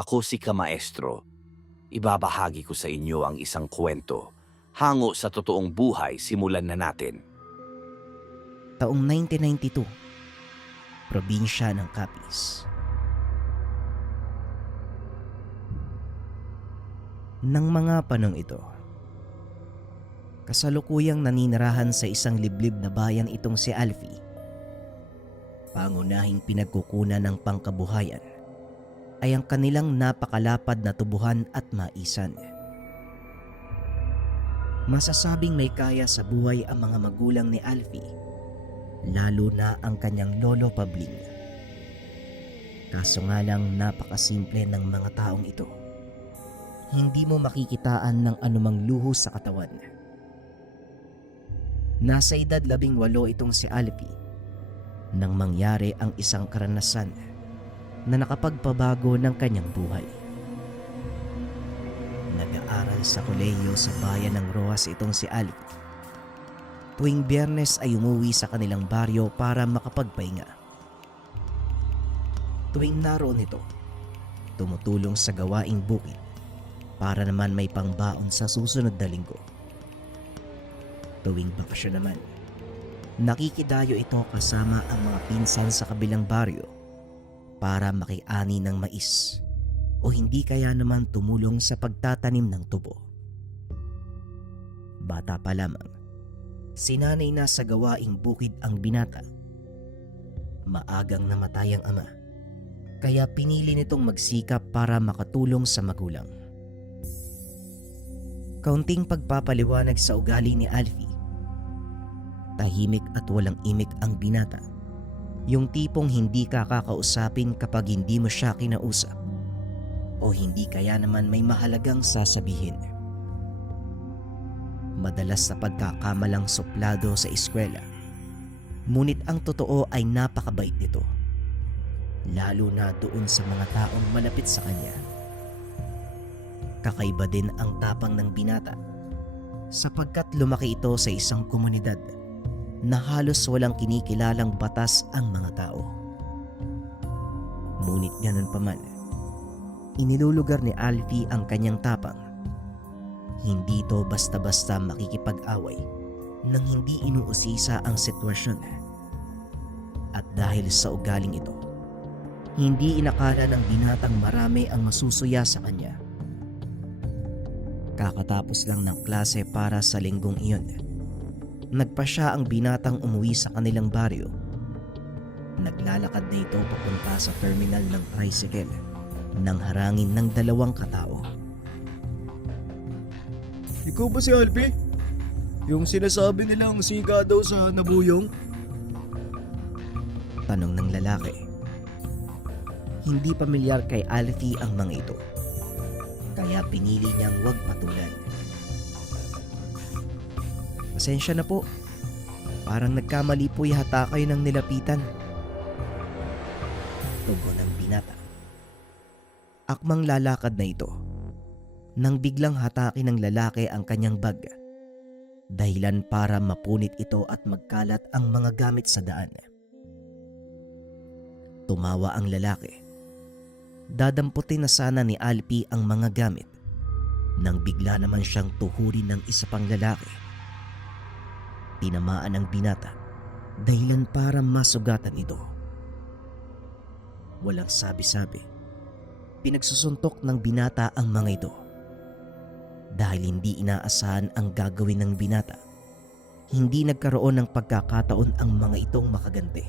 Ako si Kamaestro. Ibabahagi ko sa inyo ang isang kwento. Hango sa totoong buhay, simulan na natin. Taong 1992, probinsya ng Capiz. Nang mga panong ito, kasalukuyang naninirahan sa isang liblib na bayan itong si Alfie. Pangunahing pinagkukunan ng pangkabuhayan ay ang kanilang napakalapad na tubuhan at maisan. Masasabing may kaya sa buhay ang mga magulang ni Alfie, lalo na ang kanyang lolo Pabling. Kaso nga lang napakasimple ng mga taong ito. Hindi mo makikitaan ng anumang luho sa katawan. Nasa edad 18 itong si Alfie nang mangyari ang isang karanasan na nakapagpabago ng kanyang buhay. Nag-aaral sa kolehiyo sa bayan ng Rojas itong si Alfie. Tuwing Biyernes ay umuwi sa kanilang baryo para makapagpahinga. Tuwing naroon ito, tumutulong sa gawaing bukid para naman may pangbaon sa susunod na linggo. Tuwing bakasyon naman, nakikidayo ito kasama ang mga pinsan sa kabilang baryo para makiani ng mais o hindi kaya naman tumulong sa pagtatanim ng tubo. Bata pa lamang, sinanay na sa gawaing bukid ang binata. Maagang namatay ang ama, kaya pinili nitong magsikap para makatulong sa magulang. Kaunting pagpapaliwanag sa ugali ni Alfie. Tahimik at walang imik ang binata. Yung tipong hindi ka kakausapin kapag hindi mo siya kinausap o hindi kaya naman may mahalagang sasabihin. Madalas sa pagkakamalang suplado sa eskwela, ngunit ang totoo ay napakabait nito, lalo na doon sa mga taong malapit sa kanya. Kakaiba din ang tapang ng binata sapagkat lumaki ito sa isang komunidad na halos walang kinikilalang batas ang mga tao. Ngunit ganun pa man, inilulugar ni Alfie ang kanyang tapang. Hindi ito basta-basta makikipag-away nang hindi inuusisa ang sitwasyon. At dahil sa ugaling ito, hindi inakala ng binatang marami ang masusuya sa kanya. Kakatapos lang ng klase para sa linggong iyon, nagpa siya ang binatang umuwi sa kanilang baryo. Naglalakad na ito papunta sa terminal ng tricycle nang harangin ng dalawang katao. Ikaw ba si Alfie? Yung sinasabi nilang siga daw sa nabuyong? Tanong ng lalaki. Hindi pamilyar kay Alfie ang mga ito, kaya pinili niyang huwag patulan. Pasensya na po. Parang nagkamali po yata kayo ng nilapitan. Tugon ng binata. Akmang lalakad na ito nang biglang hatake ng lalaki ang kanyang bag. Dahilan para mapunit ito at magkalat ang mga gamit sa daan. Tumawa ang lalaki. Dadamputin na sana ni Alfie ang mga gamit nang bigla naman siyang tuhurin ng isa pang lalaki. Tinamaan ang binata, dahilan para masugatan ito. Walang sabi-sabi, pinagsusuntok ng binata ang mga ito. Dahil hindi inaasahan ang gagawin ng binata, hindi nagkaroon ng pagkakataon ang mga itong makaganti.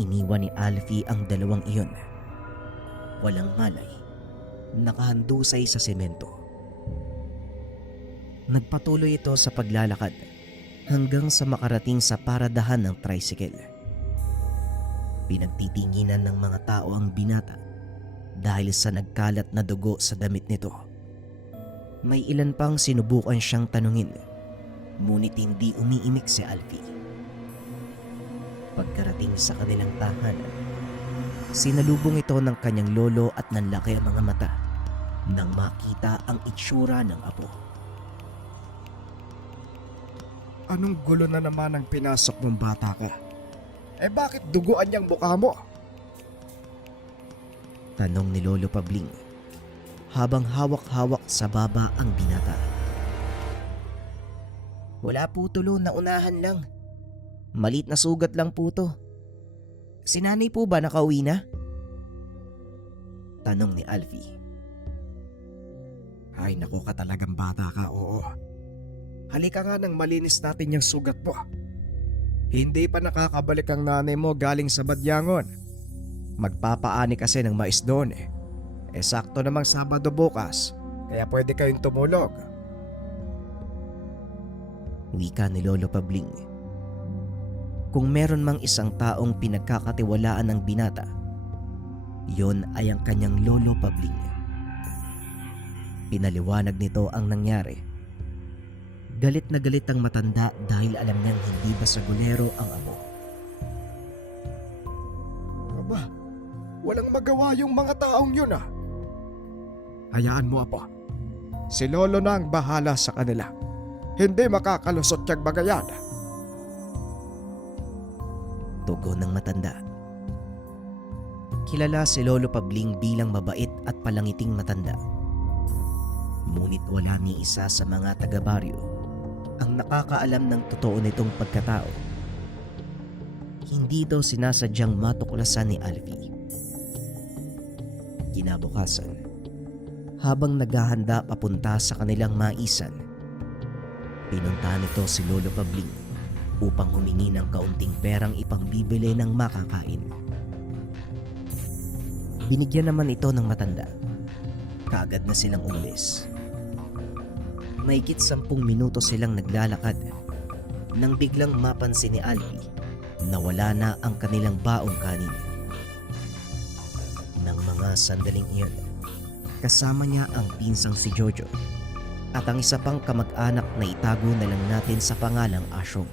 Iniwan ni Alfie ang dalawang iyon. Walang malay, nakahandusay sa semento. Nagpatuloy ito sa paglalakad hanggang sa makarating sa paradahan ng tricycle. Pinagtitinginan ng mga tao ang binata dahil sa nagkalat na dugo sa damit nito. May ilan pang sinubukan siyang tanungin, ngunit hindi umiimik si Alfie. Pagkarating sa kanilang tahanan, sinalubong ito ng kanyang lolo at nanlaki ang mga mata nang makita ang itsura ng apo. Anong gulo na naman ang pinasok mong bata ka? Eh bakit duguan niyang mukha mo? Tanong ni Lolo Pabling habang hawak-hawak sa baba ang binata. Wala po tulo, naunahan lang. Malit na sugat lang po to. Si nanay po ba nakauwi na? Tanong ni Alfie. Ay naku ka talagang bata ka, oo. Halika nga nang malinis natin yung sugat mo. Hindi pa nakakabalik ang nanay mo galing sa Badyangon. Magpapaani kasi ng mais doon eh. Sakto namang Sabado bukas, kaya pwede kayong tumulog. Wika ni Lolo Pabling. Kung meron mang isang taong pinagkakatiwalaan ng binata, yon ay ang kanyang Lolo Pabling. Pinaliwanag nito ang nangyari. Galit na galit ang matanda dahil alam niyang hindi basagulero ang amo. Aba, walang magawa yung mga taong yun ah. Hayaan mo, Apo. Si Lolo na ang bahala sa kanila. Hindi makakalusot yung bagayan. Tugon ng matanda. Kilala si Lolo Pabling bilang mabait at palangiting matanda. Ngunit wala ni isa sa mga taga-baryo ang nakakaalam ng totoo nitong pagkatao. Hindi daw sinasadyang matuklasan ni Alfie. Kinabukasan, habang naghahanda papunta sa kanilang maisan, pinuntahan nito si Lolo Pabling upang humingi ng kaunting perang ipangbibili ng makakain. Binigyan naman ito ng matanda. Kaagad na silang umalis. Mahigit 10 minuto silang naglalakad nang biglang mapansin ni Alfie na wala na ang kanilang baong kanin. Nang mga sandaling iyon, kasama niya ang pinsang si Jojo at ang isa pang kamag-anak na itago na lang natin sa pangalang Ashong.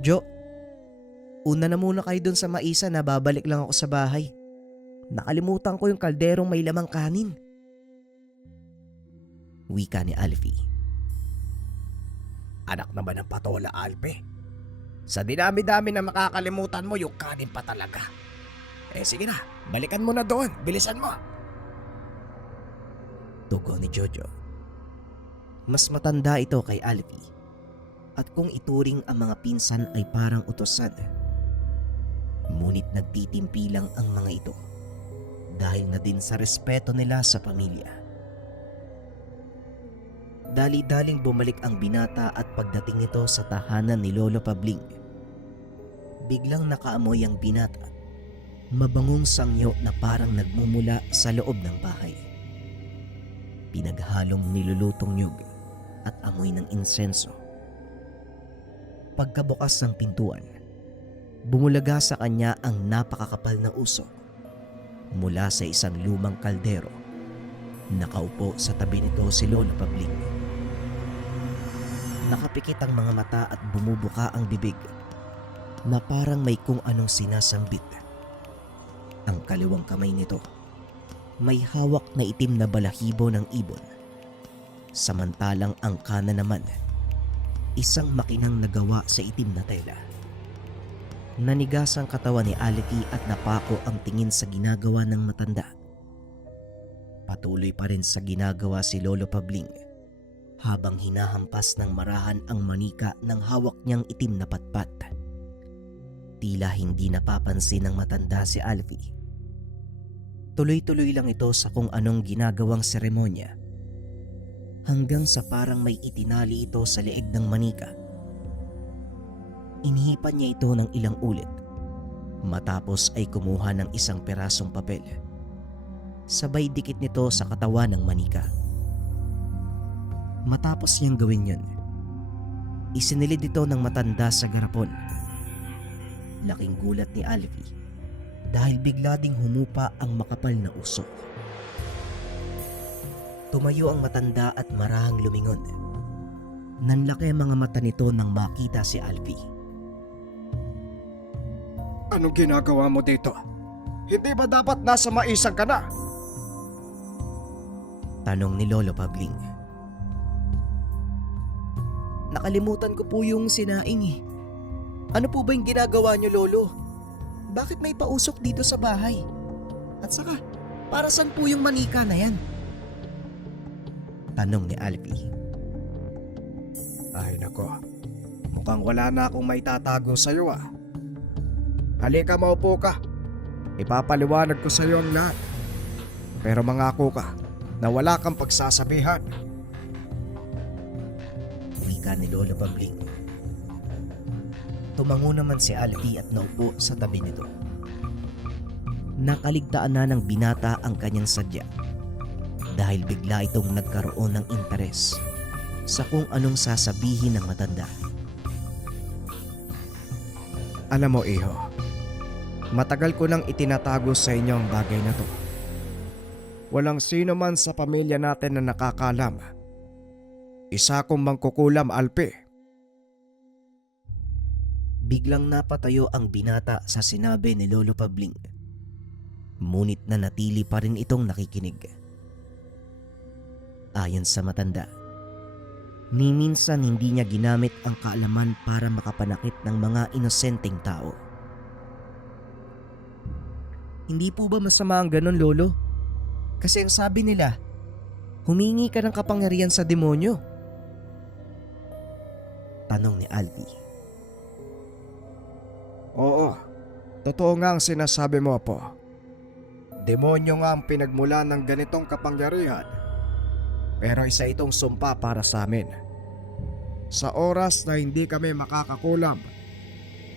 Jo, una na muna kayo dun sa maisa na babalik lang ako sa bahay. Nakalimutan ko yung kalderong may lamang kanin. Wika ni Alfie. Anak naman ng patola, Alpe. Sa dinami-dami na makakalimutan mo, yung kanin pa talaga. Sige na, balikan mo na doon. Bilisan mo. Tugon ni Jojo. Mas matanda ito kay Alfie. At kung ituring ang mga pinsan ay parang utosan. Ngunit nagtitimpi lang ang mga ito dahil na din sa respeto nila sa pamilya. Dali-daling bumalik ang binata at pagdating nito sa tahanan ni Lolo Pabling, biglang nakaamoy ang binata. Mabangong sangyo na parang nagmumula sa loob ng bahay. Pinaghalong nilulutong nyug at amoy ng insenso. Pagkabukas ng pintuan, bumulaga sa kanya ang napakakapal na usok mula sa isang lumang kaldero. Nakaupo sa tabi nito si Lolo Pabling. Nakapikit ang mga mata at bumubuka ang bibig na parang may kung anong sinasambit. Ang kaliwang kamay nito may hawak na itim na balahibo ng ibon. Samantalang ang kanan naman, isang makinang nagawa sa itim na tela. Nanigas ang katawan ni Alfie at napako ang tingin sa ginagawa ng matanda. Patuloy pa rin sa ginagawa si Lolo Pabling habang hinahampas ng marahan ang manika ng hawak niyang itim na patpat. Tila hindi napapansin ng matanda si Alfie. Tuloy-tuloy lang ito sa kung anong ginagawang seremonya hanggang sa parang may itinali ito sa leeg ng manika. Inihipan niya ito ng ilang ulit matapos ay kumuha ng isang perasong papel. Sabay dikit nito sa katawan ng manika. Matapos niyang gawin yun, isinilid ito ng matanda sa garapon. Laking gulat ni Alfie dahil bigla ding humupa ang makapal na usok. Tumayo ang matanda at marahang lumingon. Nanlaki ang mga mata nito nang makita si Alfie. Anong ginagawa mo dito? Hindi ba dapat nasa maisang ka na? Tanong ni Lolo Pabling. Nakalimutan ko po yung sinaing eh. Ano po ba yung ginagawa niyo, Lolo? bakit may pausok dito sa bahay? At saka, para saan po yung manika na yan? Tanong ni Alfie. Ay nako, mukhang wala na akong may tatago sa'yo ah. Halika, maupo ka. Ipapaliwanag ko sa'yo ang lahat. Pero mangako ka na wala kang pagsasabihan. Wika ni Lolo Pabling. Tumango naman si Alfie at naupo sa tabi nito. Nakaligtaan na ng binata ang kanyang sadya dahil bigla itong nagkaroon ng interes sa kung anong sasabihin ng matanda. Alam mo, iho, matagal ko nang itinatago sa inyo ang bagay na to. Walang sino man sa pamilya natin na nakakalam. Isa akong mangkukulam, Alpe. Biglang napatayo ang binata sa sinabi ni Lolo Pabling. Ngunit nanatili pa rin itong nakikinig. Ayon sa matanda, ni minsan hindi niya ginamit ang kaalaman para makapanakit ng mga inosenteng tao. Hindi po ba masama ang ganon, Lolo? Kasi ang sabi nila, humingi ka ng kapangyarihan sa demonyo. Tanong ni Alfie. Oo, totoo nga ang sinasabi mo po. Demonyo nga ang pinagmula ng ganitong kapangyarihan. Pero isa itong sumpa para sa amin. Sa oras na hindi kami makakakulam,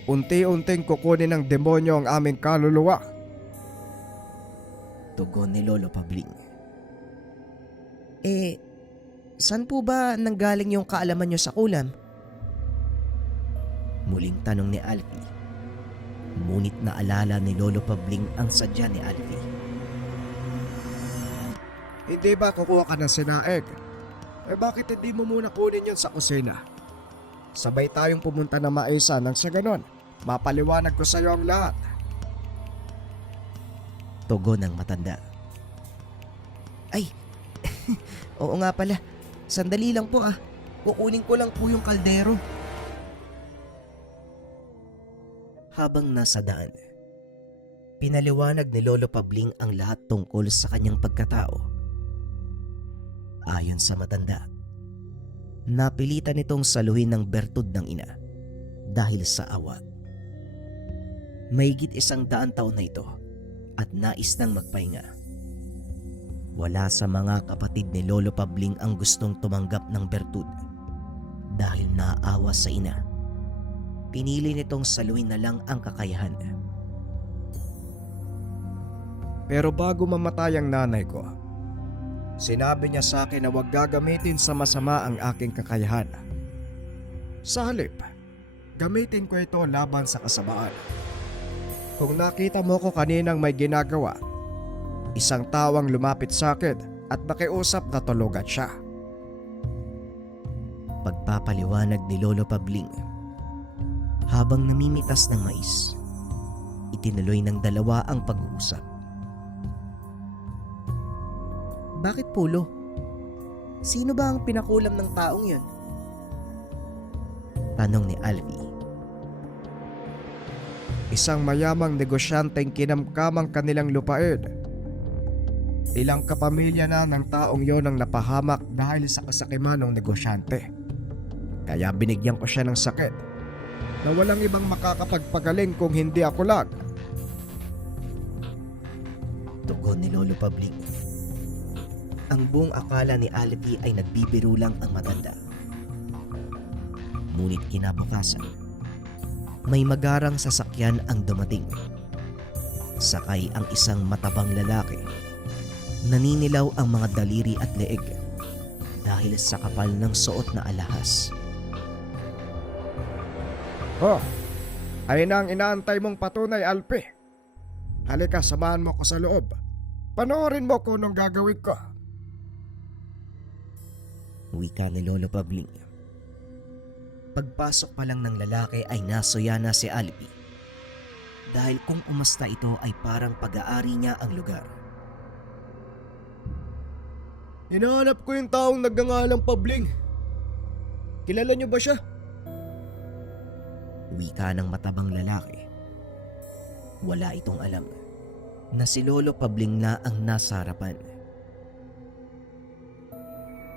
unti-unting kukunin ng demonyo ang aming kaluluwa. Tugon ni Lolo Pabling. Saan po ba nanggaling yung kaalaman nyo sa kulam? Muling tanong ni Alfie. Ngunit naalala ni Lolo Pabling ang sadya ni Alfie. Hindi ba kukuha ka ng sinaeg? Bakit hindi mo muna kunin yun sa kusina? Sabay tayong pumunta na maisa nang sa ganon. Mapaliwanag ko sa iyo ang lahat. Tugon ng matanda. Ay, oo nga pala. Sandali lang po ah. Kukunin ko lang po yung kaldero. Habang nasa daan, pinaliwanag ni Lolo Pabling ang lahat tungkol sa kanyang pagkatao. Ayon sa matanda, napilitan itong saluhin ng bertud ng ina dahil sa awa. Mahigit 100 taon na ito at nais nang magpahinga. Wala sa mga kapatid ni Lolo Pabling ang gustong tumanggap ng bertud dahil naaawa sa ina. Pinili nitong saluhin na lang ang kakayahan. Pero bago mamatay ang nanay ko, sinabi niya sa akin na huwag gagamitin sa masama ang aking kakayahan. Sa halip, gamitin ko ito laban sa kasamaan. Kung nakita mo ko kaninang may ginagawa, isang tawang lumapit sa akin at nakiusap na tulugan siya. Pagpapaliwanag ni Lolo Pabling, habang namimitas ng mais, itinuloy ng dalawa ang pag-uusap. Bakit pulo? Sino ba ang pinakulam ng taong yan? Tanong ni Alfie. Isang mayamang negosyanteng kinamkamang kanilang lupain. Ilang kapamilya na ng taong yon ang napahamak dahil sa kasakiman ng negosyante. Kaya binigyan ko siya ng sakit na walang ibang makakapagpagaling kung hindi ako lang. Tugon ni Lolo Pabling. Ang buong akala ni Alfie ay nagbibiro lang ang matanda. Ngunit kinabukasan, may magarang sasakyan ang dumating. Sakay ang isang matabang lalaki. Naninilaw ang mga daliri at leeg dahil sa kapal ng suot na alahas. Oh, ayun na ang inaantay mong patunay, Alpe. Halika, samahan mo ko sa loob. Panoorin mo kung anong gagawin ko. Wika ni Lolo Pabling. Pagpasok pa lang ng lalaki ay nasuya na si Alfie. Dahil kung umasta ito ay parang pag-aari niya ang lugar. Hinahanap ko yung taong nagngangalang Pabling. Kilala niyo ba siya? Wika ng matabang lalaki. Wala itong alam na si Lolo Pabling na ang nasa harapan.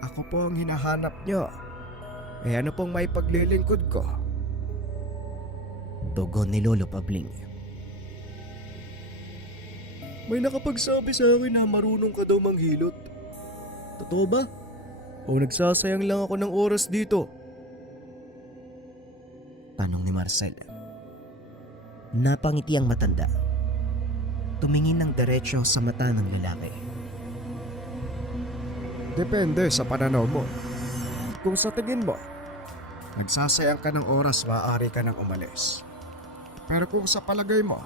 Ako po ang hinahanap nyo. Eh ano pong may paglilingkod ko? Tugon ni Lolo Pabling. May nakapagsabi sa akin na marunong ka daw manghilot. Totoo ba? O nagsasayang lang ako ng oras dito? Tanong ni Marcel. Napangiti ang matanda. Tumingin ng diretsyo sa mata ng lalaki. Depende sa pananaw mo. Kung sa tingin mo, nagsasayang ka ng oras, maaari ka nang umalis. Pero kung sa palagay mo,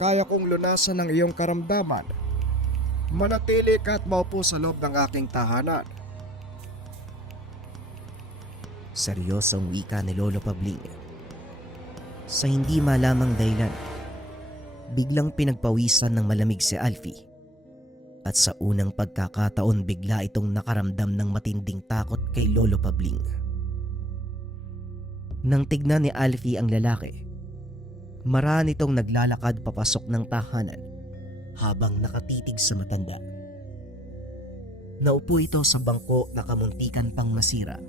kaya kong lunasan ng iyong karamdaman, manatili ka at maupo sa loob ng aking tahanan. Seryosong wika ni Lolo Pabling. Sa hindi malamang dahilan, biglang pinagpawisan ng malamig si Alfie. At sa unang pagkakataon bigla itong nakaramdam ng matinding takot kay Lolo Pabling. Nang tignan ni Alfie ang lalaki, maraan itong naglalakad papasok ng tahanan habang nakatitig sa matanda. Naupo ito sa bangko na kamuntikan pang masira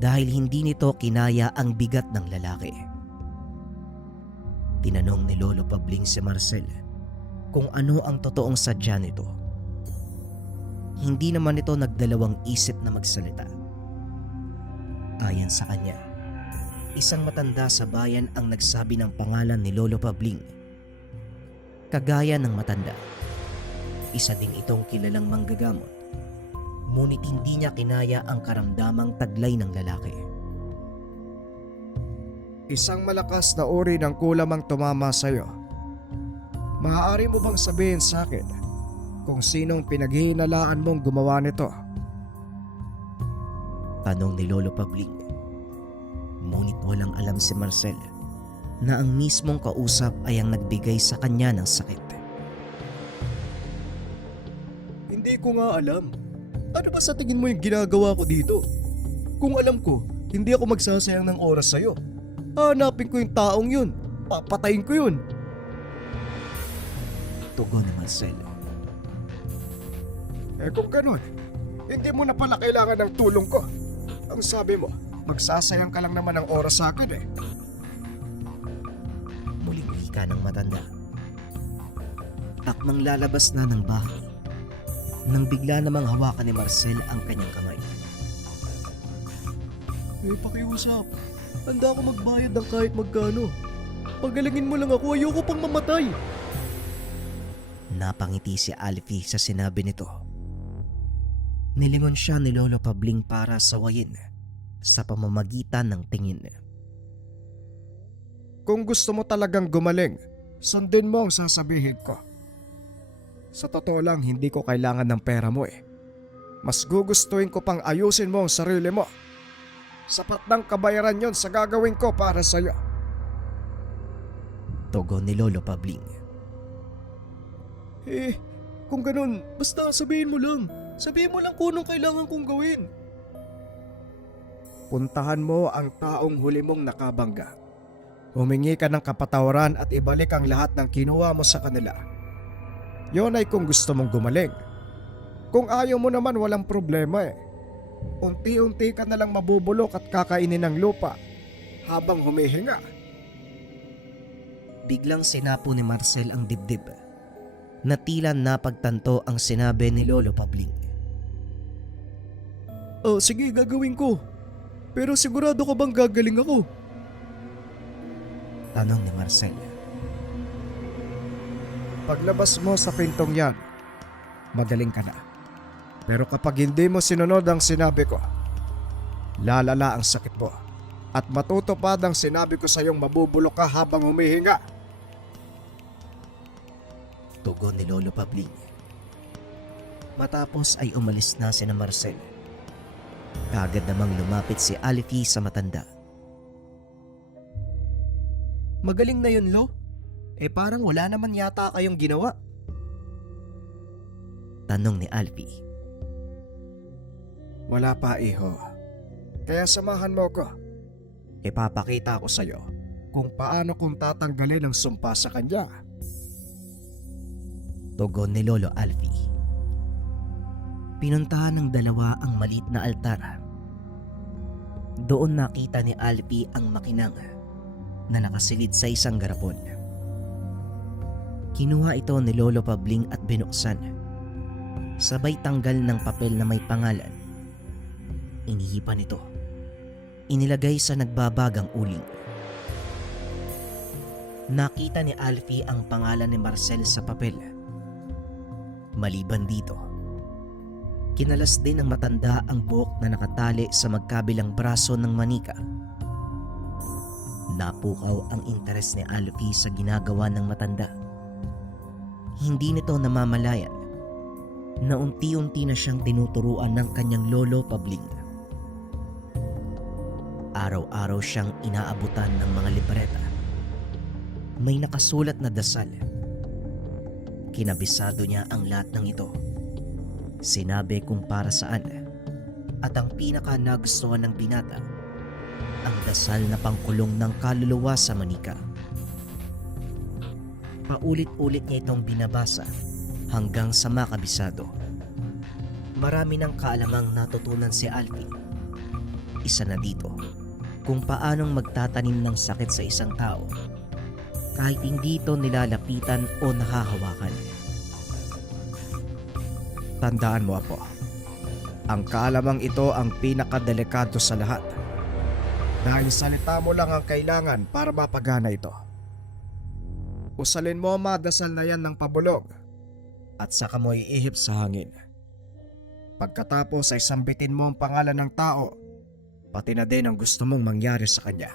dahil hindi nito kinaya ang bigat ng lalaki. Tinanong ni Lolo Pabling si Marcel kung ano ang totoong sadya nito. Hindi naman ito nagdalawang isip na magsalita. Ayon sa kanya, isang matanda sa bayan ang nagsabi ng pangalan ni Lolo Pabling. Kagaya ng matanda, isa din itong kilalang manggagamot. Ngunit hindi niya kinaya ang karamdamang taglay ng lalaki. Isang malakas na uri ng kulam ang tumama sa iyo. Maaari mo bang sabihin sa akin kung sinong pinaghihinalaan mong gumawa nito? Tanong ni Lolo Pabling. Ngunit walang alam si Marcel na ang mismong kausap ay ang nagbigay sa kanya ng sakit. Hindi ko nga alam. Ano ba sa tingin mo yung ginagawa ko dito? Kung alam ko, hindi ako magsasayang ng oras sa'yo. Hanapin ko yung taong yun. Papatayin ko yun. Tugon ni Marcel. Eh kung ganun, hindi mo na pala kailangan ng tulong ko. Ang sabi mo, magsasayang ka lang naman ng oras sa akin eh. Muling wika ng matanda. Akmang lalabas na ng bahay nang bigla namang hawakan ni Marcel ang kanyang kamay. Eh pakiusap, handa ako magbayad ng kahit magkano. Pagalingin mo lang ako, ayoko pang mamatay. Napangiti si Alfie sa sinabi nito. Nilingon siya ni Lolo Pabling para sawayin sa pamamagitan ng tingin. Kung gusto mo talagang gumaling, sundin mo ang sasabihin ko. Sa totoo lang, hindi ko kailangan ng pera mo eh. Mas gugustuhin ko pang ayusin mo ang sarili mo. Sapat ng kabayaran yon sa gagawin ko para sa'yo. Tugon ni Lolo Pabling. Eh, kung ganun, basta sabihin mo lang. Sabihin mo lang kung anong kailangan kong gawin. Puntahan mo ang taong huli mong nakabangga. Humingi ka ng kapatawaran at ibalik ang lahat ng kinuha mo sa kanila. Yon ay kung gusto mong gumaling. Kung ayaw mo naman, walang problema eh. Unti-unti ka na lang mabubulok at kakainin ng lupa habang humihinga. Biglang sinapo ni Marcel ang dibdib na tila napagtanto ang sinabi ni Lolo Pabling. Oh, sige, gagawin ko. Pero sigurado ka bang gagaling ako? Tanong ni Marcel. Paglabas mo sa pintong yan, magaling ka na. Pero kapag hindi mo sinunod ang sinabi ko, lalala ang sakit mo at matutupad ang sinabi ko sa iyong mabubulok ka habang humihinga. Tugon ni Lolo Pabling. Matapos ay umalis na si Marcel. Kagad namang lumapit si Alfie sa matanda. Magaling na yun, Lo. Eh parang wala naman yata kayong ginawa. Tanong ni Alfie. Wala pa, iho. Kaya samahan mo ko. Ipapakita ko sa'yo kung paano kung tatanggalin ang sumpa sa kanya. Tugon ni Lolo Alfie. Pinuntahan ng dalawa ang maliit na altar. Doon nakita ni Alfie ang makinang na nakasilid sa isang garapon. Kinuha ito ni Lolo Pabling at binuksan. Sabay tanggal ng papel na may pangalan. Inihipan ito. Inilagay sa nagbabagang uling. Nakita ni Alfie ang pangalan ni Marcel sa papel. Maliban dito, kinalas din ng matanda ang buhok na nakatali sa magkabilang braso ng manika. Napukaw ang interes ni Alfie sa ginagawa ng matanda. Hindi nito namamalayan na unti-unti na siyang tinuturuan ng kanyang lolo Pabling. Araw-araw siyang inaabutan ng mga libreta. May nakasulat na dasal. Kinabisado niya ang lahat ng ito. Sinabi kung para saan. At ang pinaka nagustuhan ng binata, ang dasal na pangkulong ng kaluluwa sa manika. Paulit-ulit niya itong binabasa hanggang sa makabisado. Marami ng kaalamang natutunan si Alfie. Isa na dito, kung paanong magtatanim ng sakit sa isang tao kahit hindi ito nilalapitan o nakahawakan. Tandaan mo, Apo, ang kaalamang ito ang pinakadelikado sa lahat. Dahil salita mo lang ang kailangan para mapagana ito. Usalin mo ang madasal na yan ng pabulog at saka mo iihip sa hangin. Pagkatapos ay sambitin mo ang pangalan ng tao, pati na din ang gusto mong mangyari sa kanya.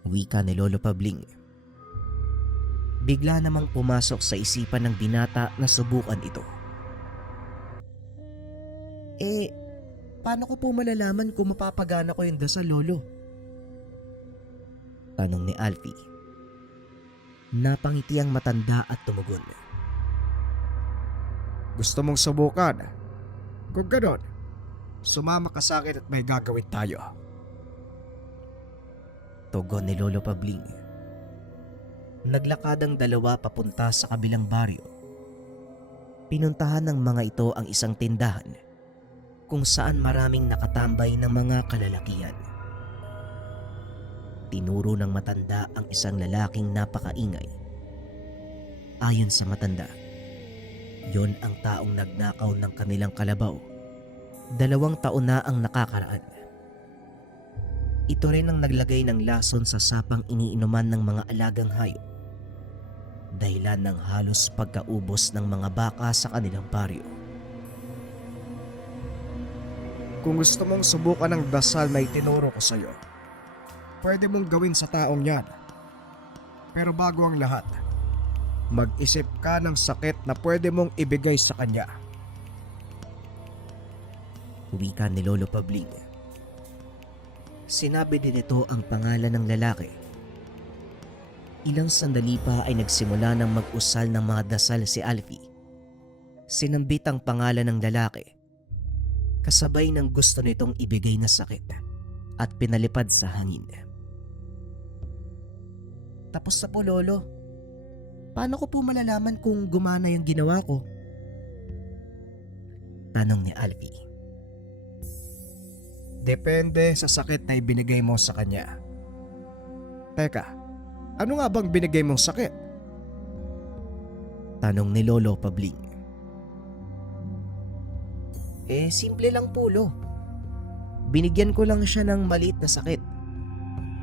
Wika ni Lolo Pabling. Bigla namang pumasok sa isipan ng binata na subukan ito. Paano ko po malalaman kung mapapagana ko yung dasal, Lolo? Tanong ni Alfie. Napangiti ang matanda at tumugon. Gusto mong subukan? Kung ganon, sumama ka sa akin at may gagawin tayo. Tugon ni Lolo Pabling. Naglakad ang dalawa papunta sa kabilang baryo. Pinuntahan ng mga ito ang isang tindahan kung saan maraming nakatambay ng mga kalalakihan. Tinuro ng matanda ang isang lalaking napakaingay. Ayon sa matanda, yon ang taong nagnakaw ng kanilang kalabaw. 2 taon na ang nakakaraan. Ito rin ang naglagay ng lason sa sapang iniinuman ng mga alagang hayop, dahilan ng halos pagkaubos ng mga baka sa kanilang baryo. Kung gusto mong subukan ang dasal na itinuro ko sa'yo, pwede mong gawin sa taong yan. Pero bago ang lahat, mag-isip ka ng sakit na pwede mong ibigay sa kanya. Wika ni Lolo Pabling. Sinabi din ito ang pangalan ng lalaki. Ilang sandali pa ay nagsimula ng mag-usal ng mga dasal si Alfie. Sinambit ang pangalan ng lalaki, kasabay ng gusto nitong ibigay na sakit, at pinalipad sa hangin. Tapos na po, Lolo. Paano ko po malalaman kung gumana yung ginawa ko? Tanong ni Alfie. Depende sa sakit na ibinigay mo sa kanya. Teka, ano nga bang binigay mong sakit? Tanong ni Lolo Pabling. Simple lang po, Lo. Binigyan ko lang siya ng maliit na sakit.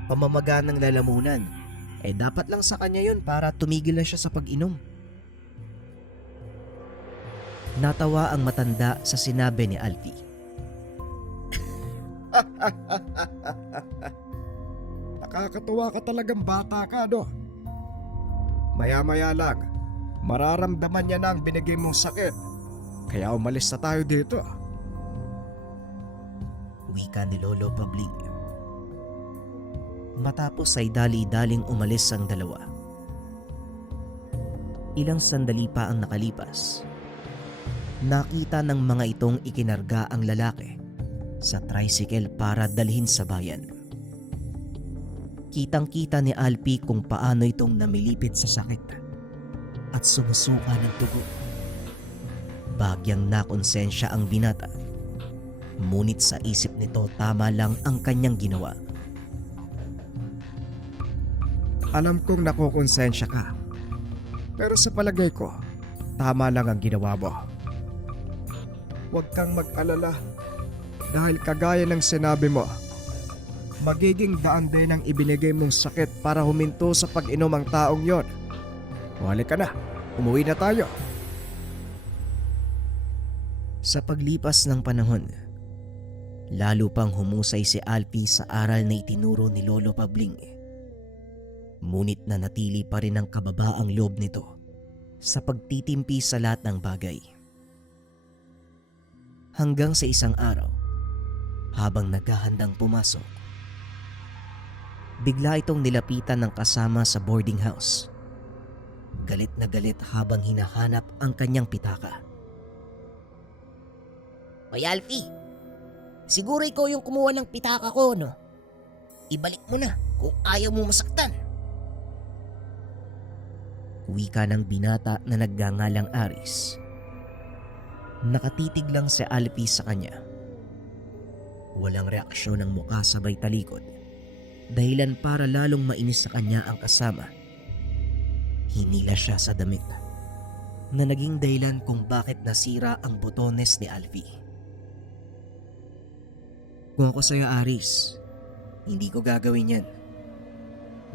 Pamamaga ng lalamunan. Dapat lang sa kanya yun para tumigil na siya sa pag-inom. Natawa ang matanda sa sinabi ni Alfie. Nakakatuwa ka talagang bata ka, no? Maya-maya lang, mararamdaman niya na ang binigay mong sakit. Kaya umalis na tayo dito. Wika ni Lolo Pabling. Matapos ay dali-daling umalis ang dalawa. Ilang sandali pa ang nakalipas. Nakita ng mga itong ikinarga ang lalaki sa tricycle para dalhin sa bayan. Kitang-kita ni Alpi kung paano itong namilipit sa sakit at sumusuka ng dugo. Bagyang nakonsensya ang binata. Ngunit sa isip nito tama lang ang kanyang ginawa. Alam kong nakukonsensya ka. Pero sa palagay ko, tama lang ang ginawa mo. Huwag kang mag-alala. Dahil kagaya ng sinabi mo, magiging daan din ang ibinigay mong sakit para huminto sa pag-inom ang taong yon. Wala ka na, umuwi na tayo. Sa paglipas ng panahon, lalo pang humusay si Alpi sa aral na itinuro ni Lolo Pabling. Ngunit nanatili pa rin ang kababaang loob nito sa pagtitimpi sa lahat ng bagay. Hanggang sa isang araw, habang naghahandang pumasok, bigla itong nilapitan ng kasama sa boarding house. Galit na galit habang hinahanap ang kanyang pitaka. Hoy Alfie, siguro ikaw yung kumuha ng pitaka ko, no? Ibalik mo na kung ayaw mo masaktan. Wika ng binata na nagngangalang Aris. Nakatitig lang si Alpi sa kanya. Walang reaksyon ng mukha sabay talikod. Dahilan para lalong mainis sa kanya ang kasama. Hinila siya sa damit na naging dahilan kung bakit nasira ang botones ni Alfie. Kung ako sa'yo, Aris, hindi ko gagawin yan.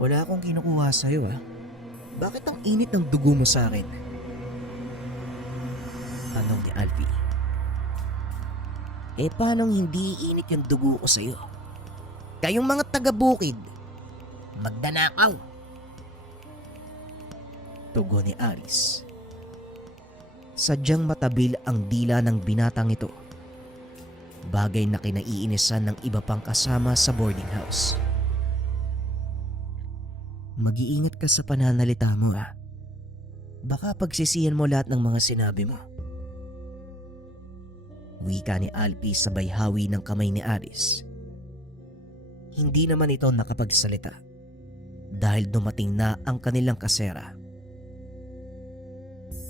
Wala akong kinukuha sa'yo, ha? Bakit ang init ng dugo mo sa akin? Tanong ni Alfie. Paano hindi init yung dugo ko sa'yo? Kayong mga taga-bukid, magdanakaw. Tugon ni Aris. Sadyang matabil ang dila ng binatang ito. Bagay na kinaiinisan ng iba pang kasama sa boarding house. Mag-iingat ka sa pananalita mo, ha? Baka pagsisihan mo lahat ng mga sinabi mo. Wika ni Alpi sabay hawi ng kamay ni Aris. Hindi naman ito nakapagsalita dahil dumating na ang kanilang kasera.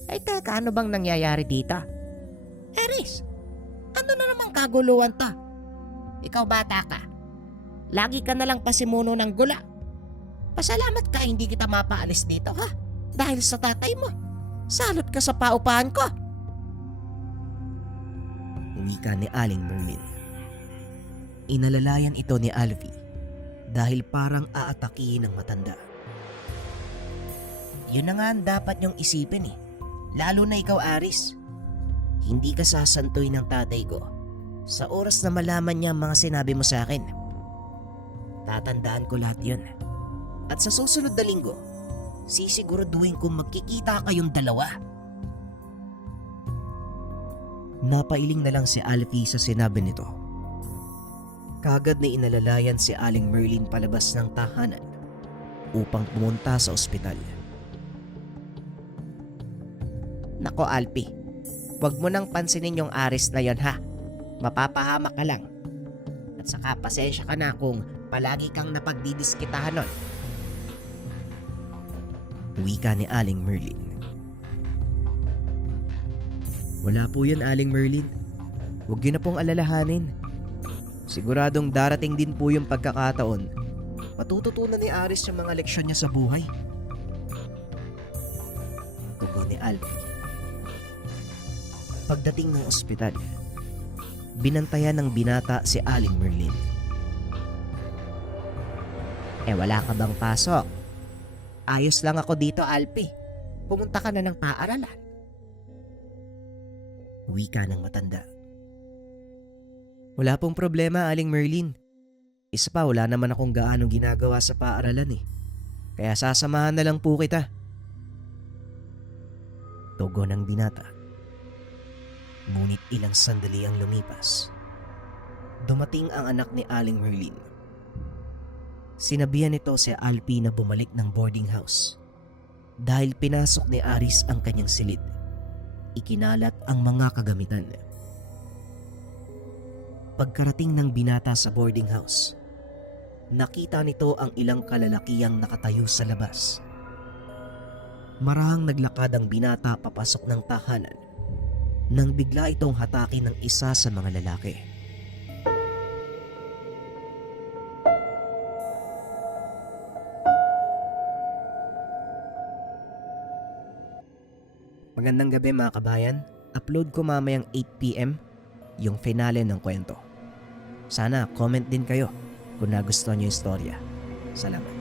Ay teka, ano bang nangyayari dito? Aris, ano na namang kaguluhan to? Ikaw bata ka. Lagi ka nalang pasimuno ng gula. Pasalamat ka hindi kita mapaalis dito, ha? Dahil sa tatay mo. Salot ka sa paupahan ko. Wika ni Aling Merlin. Inalalayan ito ni Alfie dahil parang aatakihin ng matanda. Yun na nga ang dapat niyong isipin eh. Lalo na ikaw, Aris. Hindi ka sasantoy ng tatay ko sa oras na malaman niya ang mga sinabi mo sa akin. Tatandaan ko lahat yun. At sa susunod na linggo, sisiguraduhin kong magkikita kayong dalawa. Napailing na lang si Alfie sa sinabi nito. Kagad na inalalayan si Aling Merlin palabas ng tahanan upang pumunta sa ospital. Nako Alpi, huwag mo nang pansinin yung Aris na yon, ha? Mapapahamak ka lang. At saka pasensya ka na kung palagi kang napagdidiskitahan nun. Wika ni Aling Merlin. Wala po yan, Aling Merlin. Huwag yun na pong alalahanin. Siguradong darating din po yung pagkakataon. Matututunan ni Aris yung mga leksyon niya sa buhay. Tugon ni Alfie. Pagdating ng ospital, binantayan ng binata si Aling Merlin. Wala ka bang pasok? Ayos lang ako dito, Alpi. Pumunta ka na ng paaralan. Wika ng matanda. Wala pong problema, Aling Merlin. Isa pa, wala naman akong gaano ginagawa sa paaralan eh. Kaya sasamahan na lang po kita. Tugon ng binata. Ngunit ilang sandali ang lumipas. Dumating ang anak ni Aling Merlin. Sinabihan nito si Alpi na bumalik ng boarding house dahil pinasok ni Aris ang kanyang silid. Ikinalat ang mga kagamitan. Pagkarating ng binata sa boarding house, nakita nito ang ilang kalalakihang nakatayo sa labas. Marahang naglakad ang binata papasok ng tahanan nang bigla itong hatakin ng isa sa mga lalaki. Magandang gabi mga kabayan. Upload ko mamayang 8 PM yung finale ng kwento. Sana comment din kayo kung nagustuhan niyo yung istorya. Salamat.